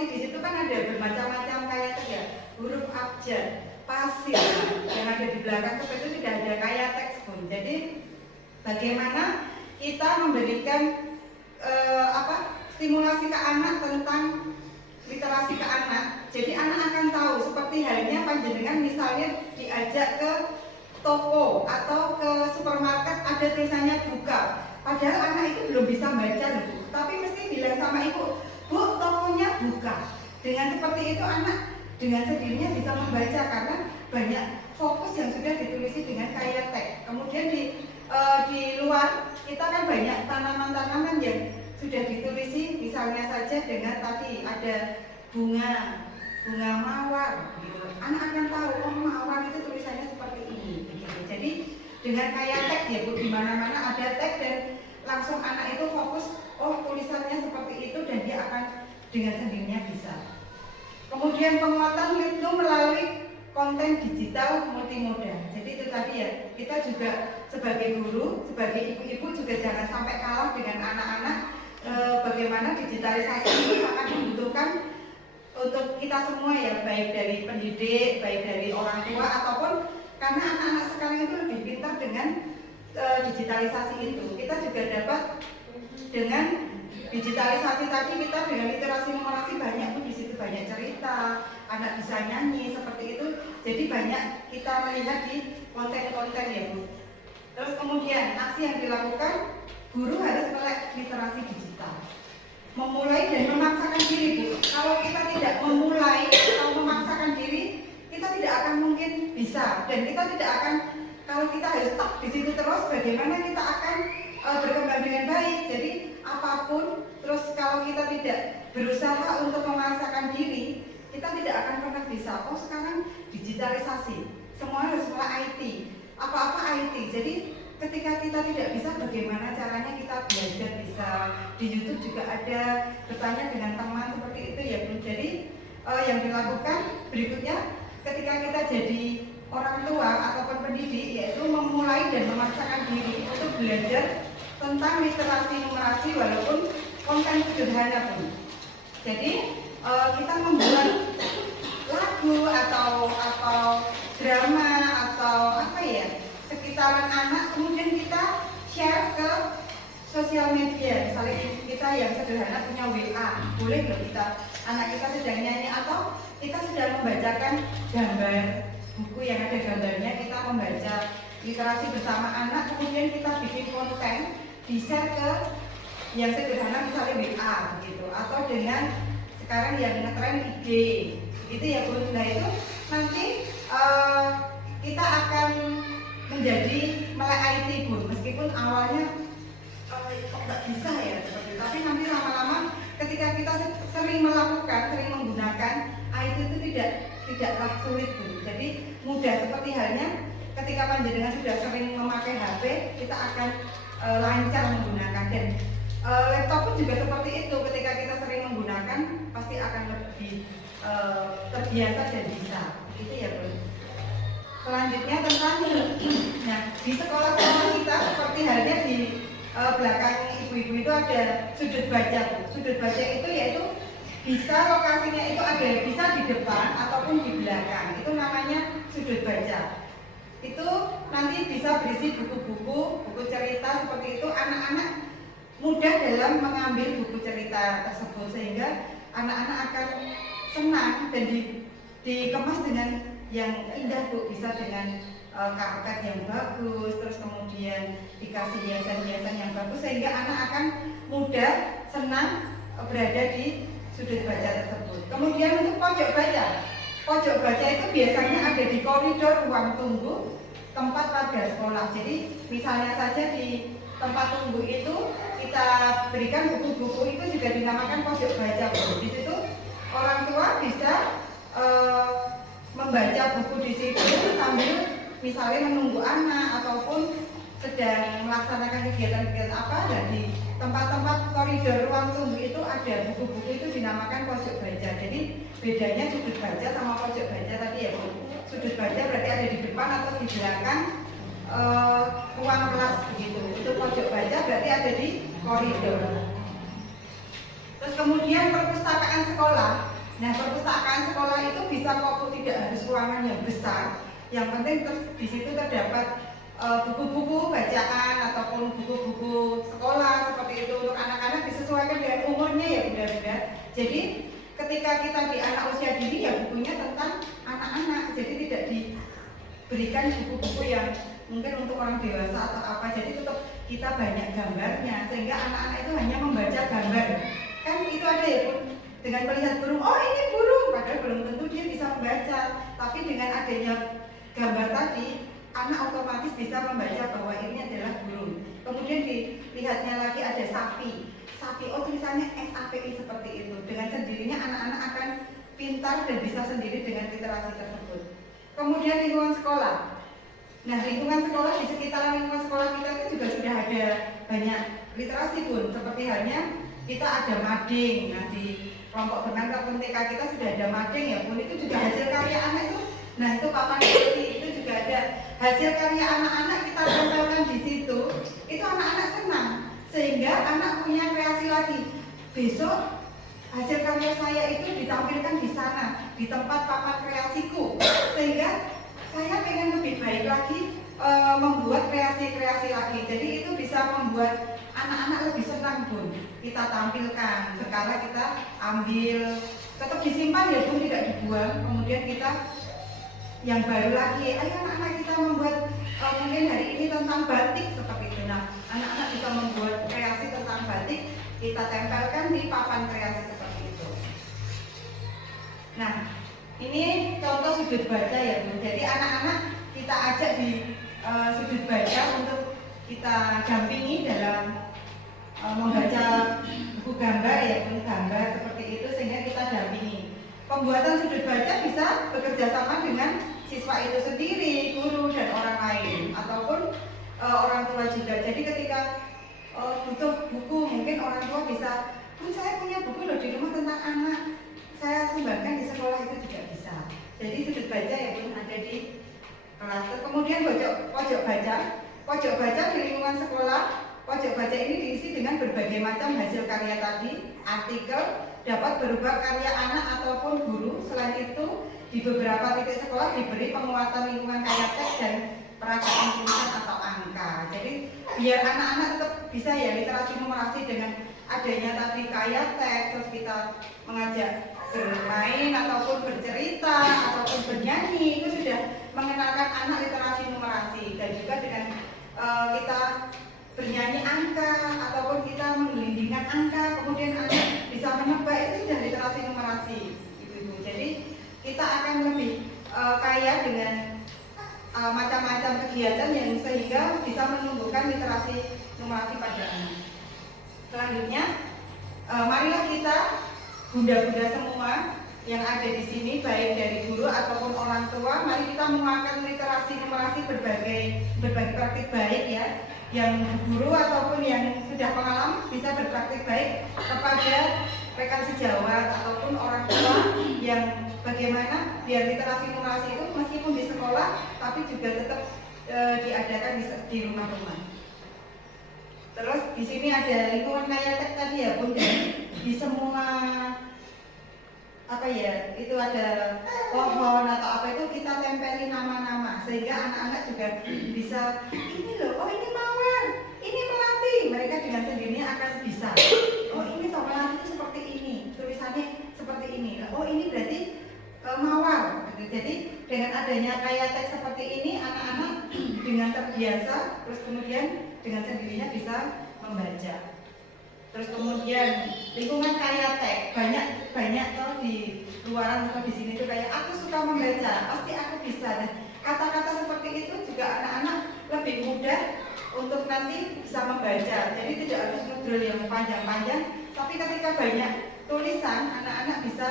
seperti di situ kan ada bermacam-macam kayak ya, huruf abjad, pasif yang ada di belakang seperti itu tidak ada kayak teks pun. Jadi bagaimana kita memberikan stimulasi ke anak tentang literasi ke anak. Jadi anak akan tahu seperti halnya panjenengan misalnya diajak ke toko atau ke supermarket ada tulisannya buka. Padahal anak itu belum bisa baca Bu. Tapi mesti bilang sama ibu, Bu, tokonya buka. Dengan seperti itu anak dengan sendirinya bisa membaca karena banyak fokus yang sudah ditulisi dengan kayak teks. Kemudian di luar kita kan banyak tanaman-tanaman yang sudah ditulisi, misalnya saja dengan tadi ada bunga mawar gitu. Anak akan tahu oh mawar itu tulisannya seperti ini begitu. Jadi dengan kayak teks ya Bu, di mana-mana ada teks dan langsung anak itu fokus oh tulisannya seperti itu dan dia akan dengan sendirinya bisa. Kemudian penguatan litnu melalui konten digital multimoda. Jadi itu tadi ya, kita juga sebagai guru, sebagai ibu-ibu juga jangan sampai kalah dengan anak-anak. Bagaimana digitalisasi itu sangat membutuhkan untuk kita semua ya, baik dari pendidik, baik dari orang tua ataupun karena anak-anak sekarang itu lebih pintar dengan digitalisasi itu. Kita juga dapat dengan digitalisasi tadi kita dengan literasi numerasi banyak tuh di situ banyak cerita, anak bisa nyanyi seperti itu. Jadi banyak kita melihat di konten-konten ya Bu. Terus kemudian aksi yang dilakukan, guru harus melek literasi digital. Memulai dan memaksakan diri Bu. Kalau kita tidak memulai atau memaksakan diri, kita tidak akan mungkin bisa dan kita tidak akan, kalau kita harus stuck di situ terus, bagaimana kita akan berkembang dengan baik. Jadi apapun, terus kalau kita tidak berusaha untuk memaksakan diri, kita tidak akan pernah bisa. Oh sekarang digitalisasi, semua harus mulai IT, apa-apa IT. Jadi ketika kita tidak bisa, bagaimana caranya kita belajar bisa. Di YouTube juga ada bertanya dengan teman seperti itu ya Bu. Jadi yang dilakukan berikutnya ketika kita jadi orang tua ataupun pendidik, yaitu memulai dan memaksakan diri untuk belajar tentang literasi numerasi walaupun konten sederhana pun. Jadi kita membuat lagu atau drama atau apa ya sekitaran anak, kemudian kita share ke sosial media. Misalnya kita yang sederhana punya WA, boleh loh kita anak kita sedang nyanyi atau kita sedang membacakan gambar buku yang ada gambarnya, kita membaca literasi bersama anak, kemudian kita bikin konten di-share ke yang sederhana misalnya WA gitu, atau dengan sekarang yang ngetren IG gitu ya Bu. Nah itu nanti kita akan menjadi melek IT Bu, meskipun awalnya kok nggak bisa ya seperti itu, tapi nanti lama-lama ketika kita sering melakukan, sering menggunakan IT itu tidaklah sulit Bu. Jadi mudah, seperti halnya ketika panjenengan sudah sering memakai HP, kita akan lancar menggunakan. Dan laptop pun juga seperti itu, ketika kita sering menggunakan pasti akan lebih terbiasa dan bisa. Gitu ya Bu. Selanjutnya tentang nah, di sekolah-sekolah kita seperti halnya di belakang ibu-ibu itu ada sudut baca Bu. Sudut baca itu yaitu bisa lokasinya itu ada bisa di depan ataupun di belakang. Itu namanya sudut baca. Itu nanti bisa berisi buku-buku, buku cerita seperti itu. Anak-anak mudah dalam mengambil buku cerita tersebut sehingga anak-anak akan senang dan dikemas dengan yang indah Bu. Bisa dengan karpet yang bagus, terus kemudian dikasih hiasan-hiasan yang bagus sehingga anak akan mudah senang berada di sudut baca tersebut. Kemudian untuk pojok baca itu biasanya ada di koridor ruang tunggu tempat warga sekolah. Jadi misalnya saja di tempat tunggu itu kita berikan buku-buku itu juga dinamakan pojok baca. Di situ orang tua bisa membaca buku di situ sambil misalnya menunggu anak ataupun sedang melaksanakan kegiatan-kegiatan apa. Dan di tempat-tempat koridor ruang tunggu itu ada buku-buku itu dinamakan pojok baca. Jadi bedanya sudut baca sama pojok baca tadi ya Bu. Sudut baca berarti ada di depan atau di belakang ruang kelas begitu. Untuk pojok baca berarti ada di koridor. Terus Terus kemudian perpustakaan sekolah. Nah, perpustakaan sekolah itu bisa kok tidak harus ruangan yang besar. Yang penting di situ terdapat buku-buku bacaan ataupun buku-buku sekolah seperti itu untuk anak-anak, disesuaikan dengan umurnya ya Bunda-Bunda. Jadi ketika kita di anak usia dini ya bukunya tentang anak-anak, jadi tidak diberikan buku-buku yang mungkin untuk orang dewasa atau apa. Jadi tetap kita banyak gambarnya sehingga anak-anak itu hanya membaca gambar. Kan itu ada ya Bun, dengan melihat burung, oh ini burung, padahal belum tentu dia bisa membaca. Tapi dengan adanya gambar tadi, anak otomatis bisa membaca bahwa ini adalah burung. Kemudian dilihatnya lagi ada sapi, oh tulisannya SAPI seperti itu. Dengan sendirinya anak-anak akan pintar dan bisa sendiri dengan literasi tersebut. Kemudian lingkungan sekolah. Nah, lingkungan sekolah, di sekitar lingkungan sekolah kita itu juga sudah ada banyak literasi Bun. Seperti halnya kita ada mading. Nah, di kelompok berenang ataupun TK kita sudah ada mading ya Bun. Itu juga hasil karya anak itu. Nah, itu papan kreasi itu juga ada hasil karya anak-anak kita tempelkan di situ. Itu anak-anak senang sehingga anak punya kreasi lagi. Besok hasil karya saya itu ditampilkan di sana, di tempat papan kreasiku, sehingga saya pengen lebih baik lagi membuat kreasi-kreasi lagi. Jadi itu bisa membuat anak-anak lebih senang Bun. Kita tampilkan, sekarang kita ambil, tetap disimpan ya Bun, tidak dibuang. Kemudian kita yang baru lagi, ayo anak-anak kita membuat mungkin hari ini tentang batik seperti itu. Nah, anak-anak bisa membuat kreasi tentang batik, kita tempelkan di papan kreasi seperti itu. Nah, ini contoh sudut baca ya Bu. Jadi anak-anak kita ajak di sudut baca untuk kita dampingi dalam membaca buku gambar ya Bu, gambar seperti itu, sehingga kita dampingi. Pembuatan sudut baca bisa bekerja sama dengan siswa itu sendiri, guru dan orang lain, ataupun orang tua juga. Jadi ketika butuh buku, mungkin orang tua bisa, saya punya buku loh di rumah tentang anak, saya sumbangkan di sekolah, itu juga bisa. Jadi sudut baca ya Bun ada di kelas. Kemudian pojok baca. Pojok baca di lingkungan sekolah. Pojok baca ini diisi dengan berbagai macam hasil karya tadi, artikel, dapat berupa karya anak ataupun guru. Selain itu, di beberapa titik sekolah diberi penguatan lingkungan karya teks dan peragaan tulisan atau angka. Jadi biar anak-anak tetap bisa ya literasi numerasi dengan adanya tadi karya teks, terus kita mengajak bermain ataupun bercerita ataupun bernyanyi, itu sudah mengenalkan anak literasi numerasi. Dan juga dengan kita bernyanyi angka ataupun kita menggelindingkan angka, kemudian anak bisa menebak, itu sudah literasi numerasi, Ibu-ibu. Jadi kita akan lebih kaya dengan macam-macam kegiatan yang sehingga bisa menumbuhkan literasi numerasi pada anak. Selanjutnya, marilah kita bunda-bunda semua yang ada di sini, baik dari guru ataupun orang tua, mari kita menguatkan literasi numerasi berbagai praktik baik ya, yang guru ataupun yang sudah pengalaman bisa berpraktik baik kepada rekan sejawat ataupun orang tua yang bagaimana biar literasi numerasi itu meskipun di sekolah tapi juga tetap diadakan di rumah-rumah. Terus di sini ada lingkungan kaya teks tadi ya Bun, di semua apa ya, itu ada pohon atau apa itu kita tempeli nama-nama sehingga anak-anak juga bisa, ini loh, oh ini mawar, ini melati, mereka dengan sendirinya akan bisa, oh ini toh melati itu seperti ini, tulisannya seperti ini, oh ini berarti mawar. Jadi dengan adanya kaya teks seperti ini, anak-anak dengan terbiasa, terus kemudian dengan sendirinya bisa membaca. Terus kemudian lingkungan kaya teks, banyak toh di luaran atau di sini tuh kayak aku suka membaca, pasti aku bisa. Dan kata-kata seperti itu juga anak-anak lebih mudah untuk nanti bisa membaca. Jadi tidak harus ngobrol yang panjang-panjang, tapi ketika banyak tulisan, anak-anak bisa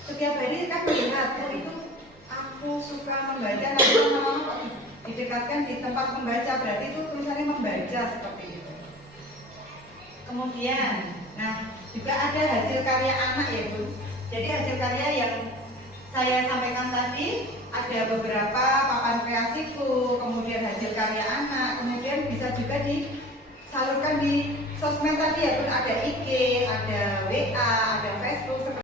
setiap hari kan melihat, oh itu aku suka membaca, nanti lama-lama didekatkan di tempat membaca, berarti itu tulisannya membaca seperti itu. Kemudian, nah juga ada hasil karya anak ya Bu. Jadi hasil karya yang saya sampaikan tadi ada beberapa papan kreasiku, kemudian hasil karya anak, kemudian bisa juga disalurkan di sosmed tadi ya Bun, ada IG, ada WA, ada